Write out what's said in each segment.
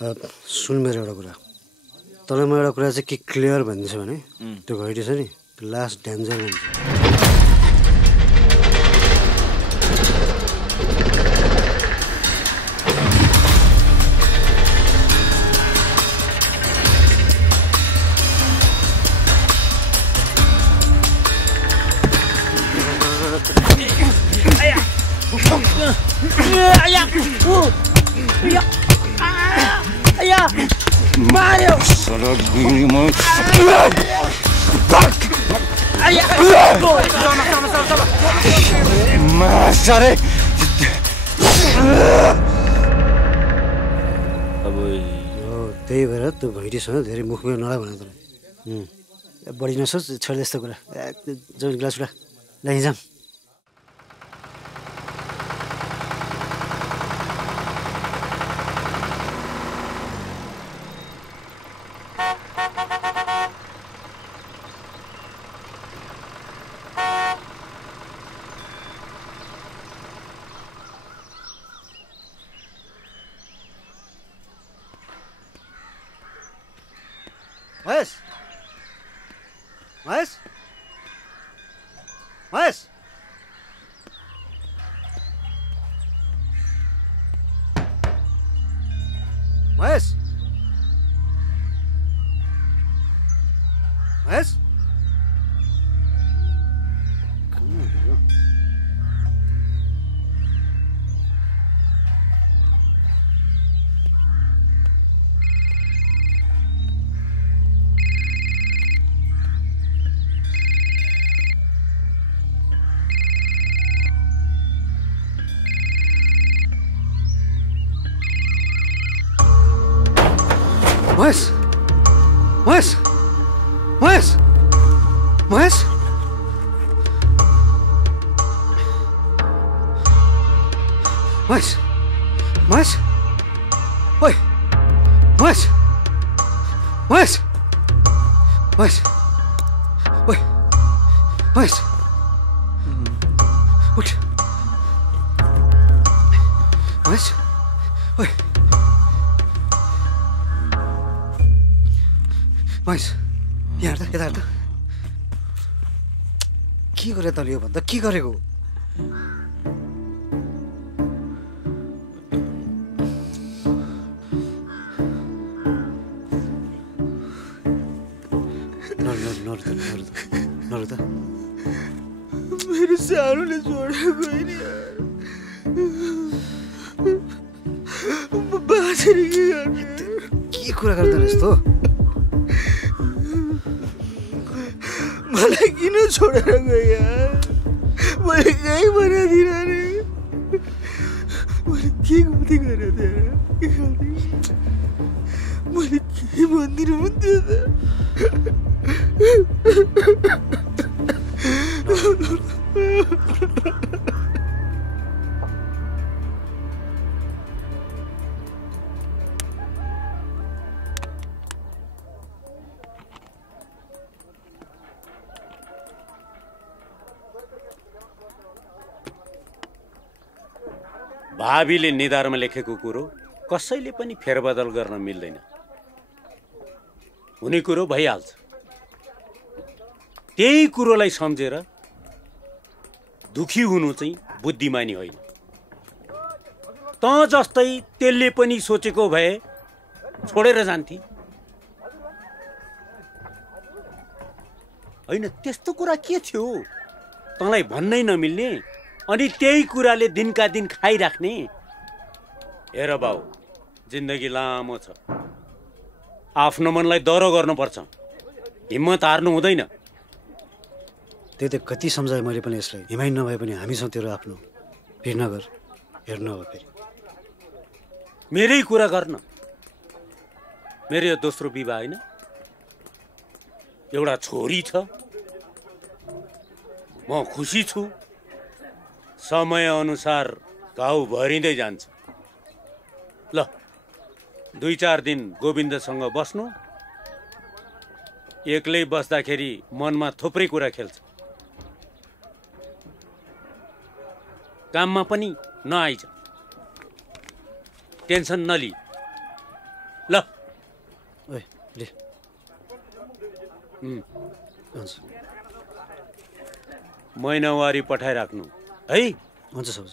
सुन मेरो एउटा कुरा तँलाई म एउटा कुरा चाहिँ के क्लियर भनिदिन्छु भने त्यो घैटी छ नि त्यो लास्ट डेन्जर भन्छ Mario! Salah gini mau. Ayah! Sama. Masare. अब यो त्यही भएर त्यो घैटीसँग धेरै मुखमा नला भने त बढी नसोच छोड त्यस्तो कुरा जन ग्लास उडा लागि जाम Mas! Mas! Mas! Mas! Mas! Mas! Mas! Mas! Mas! Oi! Mas! Mas! Mas! Oi! Mas! Uठ! Mas! Oi! Mas, यहाँ हेर्दा यता हेर्दा के गरे तले यो भन्दा के गरेको नरु त मेरो सानोले छोडेको होइन यार म बाँचेर के गर्ने के कुरा गर्दा यस्तो मलाई किन छोडेर गयो यार मैले केही बनाइदिन रे मैले के गल्ती गरेँ त के गल्ती मैले के भनिदिनु हुन्थ्यो त भावीले निधारमा लेखेको कुरो कसैले पनि फेरबदल गर्न मिल्दैन हुने कुरो भइहाल्छ त्यही कुरोलाई सम्झेर दुखी हुनु चाहिँ बुद्धिमानी होइन त जस्तै त्यसले पनि सोचेको भए छोडेर जान्थे हैन त्यस्तो कुरा के थियो तँलाई भन्नै नमिल्ने अनि त्यही कुराले दिनका दिन खाइराख्ने हेर बाउ जिन्दगी लामो छ आफ्नो मनलाई दह्रो गर्नुपर्छ हिम्मत हार्नु हुँदैन त्यही त कति सम्झाएँ मैले पनि यसलाई हिमाइन नभए पनि हामीसँग तेरो आफ्नो फेरि नगर हेर्नु हो फेरि मेरै कुरा गर्न मेरो यो दोस्रो विवाह होइन एउटा छोरी छ म खुसी छु समय अनुसार घाउ भरिँदै जान्छ ल 2-4 दिन गोविन्दसँग बस्नु एक्लै बस्दाखेरि मनमा थुप्रै कुरा खेल्छ काममा पनि नआइज टेन्सन नलि ल ओइ ले हुन्छ महिनावारी पठाइराख्नु है। हुन्छ सब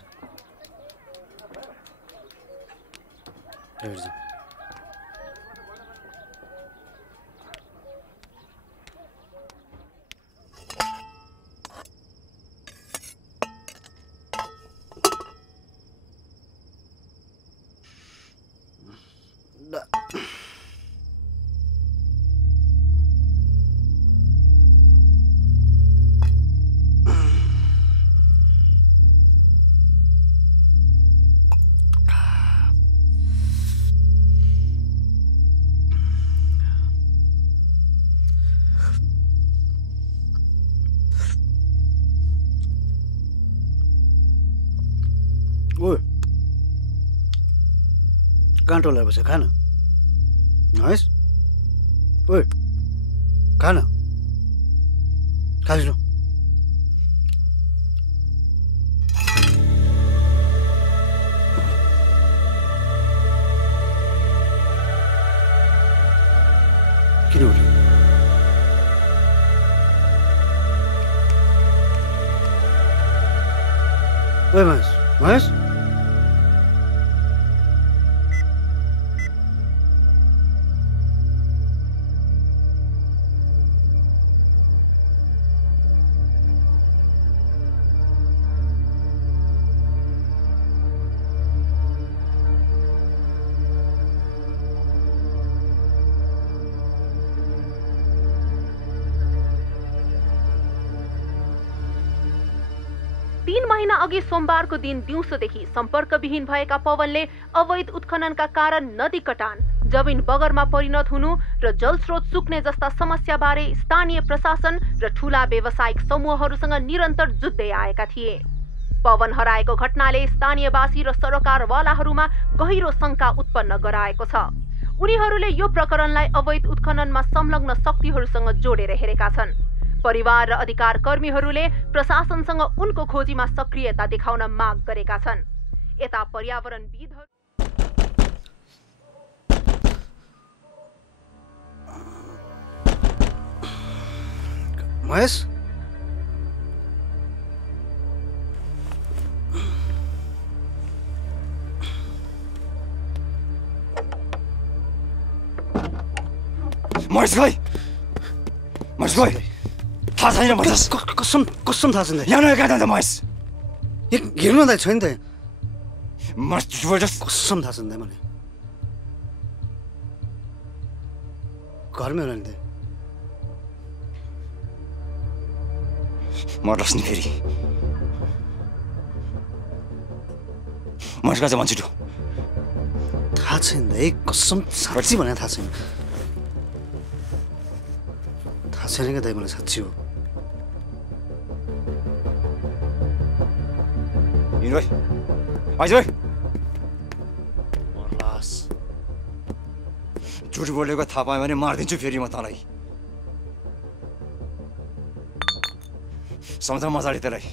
ओइ काँटो लगाएर बस्यो खान है ओइ खान खालिनु किन उठ्यो ओइ महेश महेश महीना अघि सोमबारको दिन दिउँसोदेखि सम्पर्कविहीन भएका पवनले अवैध उत्खननका कारण नदी कटान, जमिन बगरमा परिणत हुनु र जलस्रोत सुक्ने जस्ता समस्याबारे स्थानीय प्रशासन र ठूला व्यावसायिक समूहहरूसँग निरन्तर जुझ्दै आएका थिए। पवन हराएको घटनाले स्थानीयवासी र सरकारवालाहरूमा गहिरो शंका उत्पन्न गराएको छ। उनीहरूले यो प्रकरणलाई अवैध उत्खननमा संलग्न शक्तिहरूसँग जोडेर हेरेका छन्। परिवार र अधिकार कर्मीहरूले प्रशासनसँग उनको खोजीमा सक्रियता देखाउन माग गरेका छन्। यता पर्यावरणविदहरू महेश महेश भाइ थाहा छैन महेश कसम कसम थाहा छैन यहाँ नआएका त महेश हेर्नु दाइ छैन त महेश कसम थाहा छैन दाइ मलाई घरमै होला नि त मर्लस् नि फेरि महेश कहाँ छ भन्छु त्यो थाहा छैन दाइ कसम साँच्ची भने थाहा छैन थाहा छैन क्या दाइ मलाई साँच्ची हो झुट बोलेको थाहा पायो भने मारिदिन्छु फेरि म तँलाई सम्झ मजाले त्यसलाई